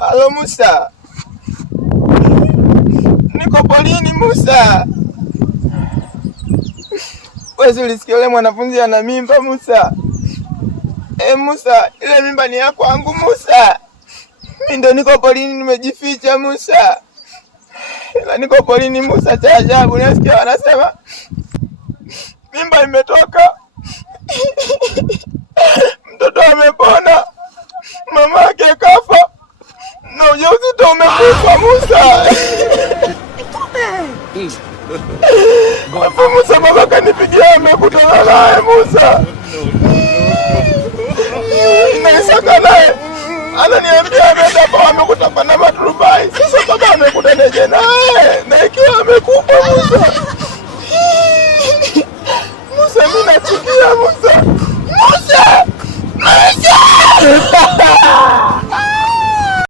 Halo Musa. Niko polini Musa. Wewe ulisikia yule mwanafunzi ana mimba Musa? Musa, ile mimba ni yako kwangu Musa. Mimi ndo niko polini nimejificha Musa. Ila niko polini Musa, cha ajabu nasikia wanasema mimba imetoka. Mtoto amepona. Mama yake kafa. Na ujauzito umekufa Musa. Hapo Musa baba kanipigia amekutana naye Musa. Naisaka naye. Ananiambia ameenda kwa amekutana na maturubai. Sasa baba amekutanaje naye? Na ikiwa amekufa Musa. Musa mimi nachukia Musa. Musa! Musa!